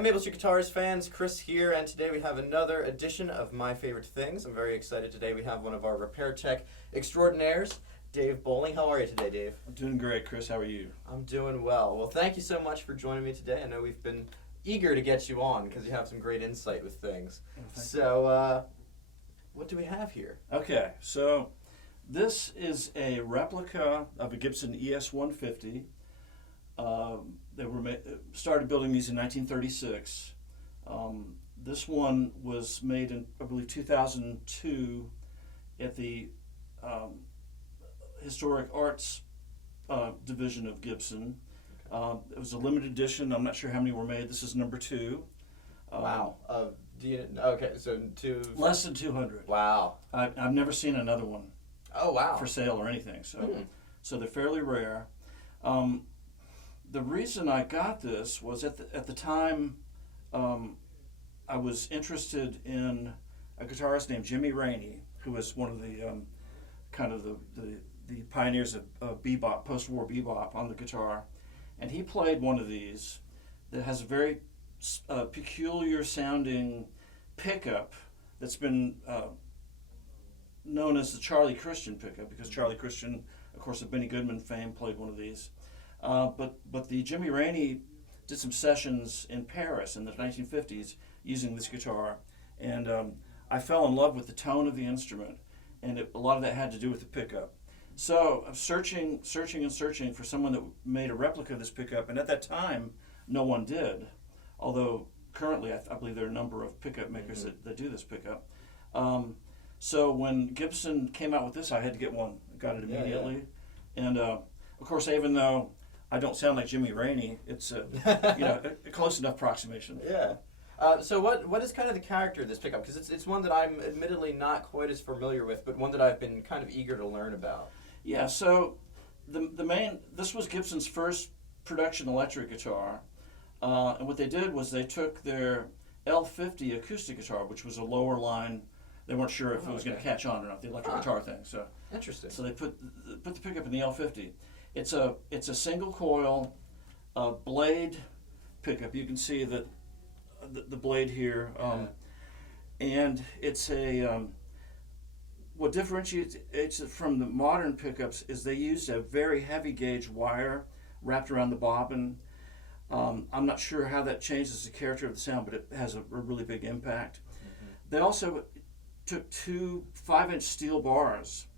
Hey Maple Street Guitars fans, Chris here, and today we have another edition of My Favorite Things. I'm very excited today. We have one of our repair tech extraordinaires, Dave Boling. How are you today, Dave? I'm doing great, Chris. How are you? I'm doing well. Well, thank you so much for joining me today. I know we've been eager to get you on because you have some great insight with things. So, what do we have here? Okay, so this is a replica of a Gibson ES150. They were started building these in 1936. This one was made in, I believe, 2002 at the Historic Arts division of Gibson. It was a limited edition. I'm not sure how many were made. This is number 2. Wow. Okay, so less than 200. Wow. I've never seen another one. Oh, wow. For sale or anything. So they're fairly rare. The reason I got this was at the time I was interested in a guitarist named Jimmy Rainey, who was one of the kind of the pioneers of bebop, post-war bebop on the guitar, and he played one of these that has a very peculiar sounding pickup that's been known as the Charlie Christian pickup, because Charlie Christian, of course, of Benny Goodman fame, played one of these. But the Jimmy Rainey did some sessions in Paris in the 1950s using this guitar, and I fell in love with the tone of the instrument, and a lot of that had to do with the pickup. So I'm searching for someone that made a replica of this pickup, and at that time, no one did, although currently I believe there are a number of pickup makers that do this pickup. So when Gibson came out with this, I had to get one. I got it immediately, and of course, even though I don't sound like Jimmy Rainey, it's a close enough approximation. Yeah. So what is kind of the character of this pickup? Because it's one that I'm admittedly not quite as familiar with, but one that I've been kind of eager to learn about. Yeah. So this was Gibson's first production electric guitar, and what they did was they took their L50 acoustic guitar, which was a lower line. They weren't sure if it was going to catch on or not, the electric guitar thing. So interesting. So they put the pickup in the L50. It's a single coil blade pickup. You can see that the blade here, and it's a what differentiates it from the modern pickups is they used a very heavy gauge wire wrapped around the bobbin. I'm not sure how that changes the character of the sound, but it has a really big impact. They also took 2 5-inch steel bars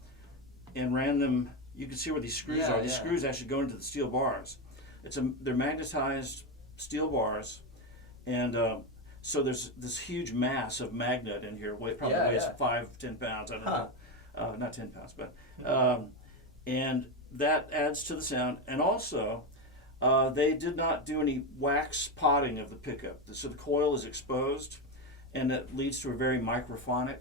and ran them. You can see where these screws are. These screws actually go into the steel bars. They're magnetized steel bars, and so there's this huge mass of magnet in here. Probably weighs 5-10 pounds. I don't know, not 10 pounds, but and that adds to the sound. And also, they did not do any wax potting of the pickup, so the coil is exposed, and that leads to a very microphonic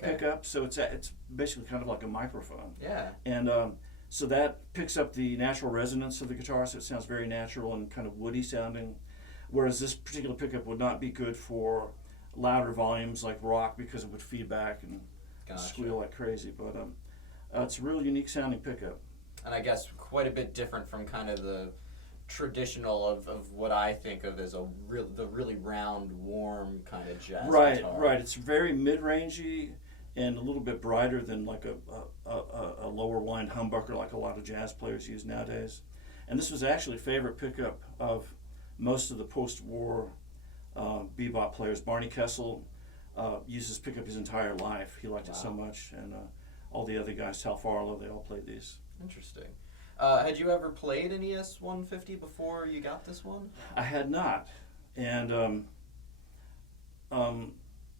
pickup. So it's basically kind of like a microphone. Yeah. And so that picks up the natural resonance of the guitar, so it sounds very natural and kind of woody sounding. Whereas this particular pickup would not be good for louder volumes like rock, because it would feed back and squeal like crazy. But it's a really unique sounding pickup. And I guess quite a bit different from kind of the traditional of what I think of as the really round, warm kind of jazz guitar. Right. It's very mid-rangey and a little bit brighter than like a lower line humbucker like a lot of jazz players use nowadays. And this was actually a favorite pickup of most of the post-war bebop players. Barney Kessel used this pickup his entire life. He liked it so much, and all the other guys, Tal Farlow, they all played these. Interesting. Had you ever played an ES150 before you got this one? I had not, and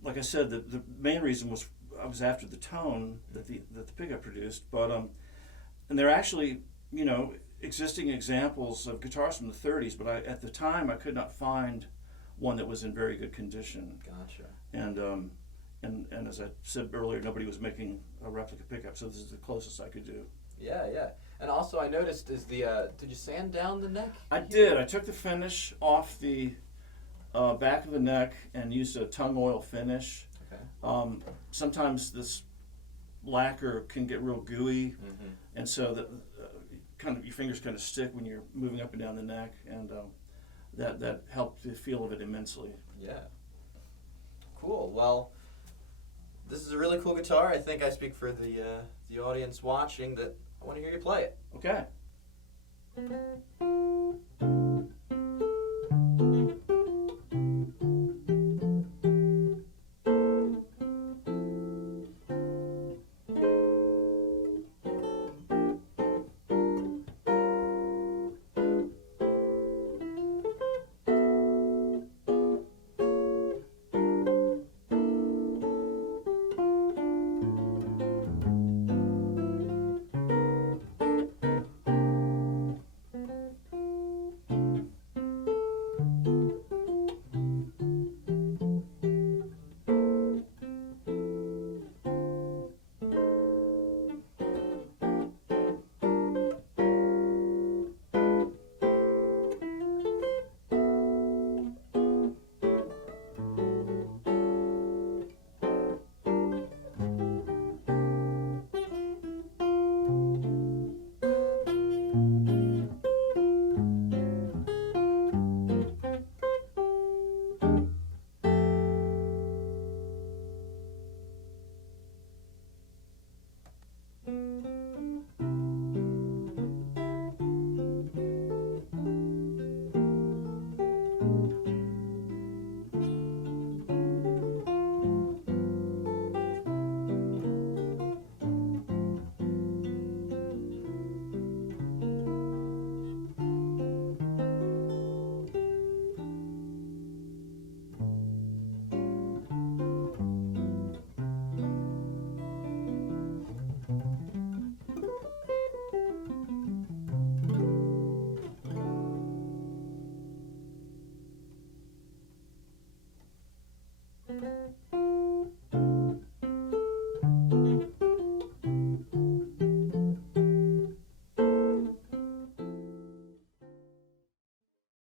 like I said, the main reason was I was after the tone that the pickup produced. But and there are actually existing examples of guitars from the 30s, but at the time I could not find one that was in very good condition. Gotcha. And as I said earlier, nobody was making a replica pickup, so this is the closest I could do. Yeah. And also, I noticed did you sand down the neck? I did. I took the finish off the back of the neck and used a tung oil finish. Okay. Sometimes this lacquer can get real gooey, and so your fingers kind of stick when you're moving up and down the neck. And that helped the feel of it immensely. Yeah. Cool. Well, this is a really cool guitar. I think I speak for the audience watching that I want to hear you play it. Okay.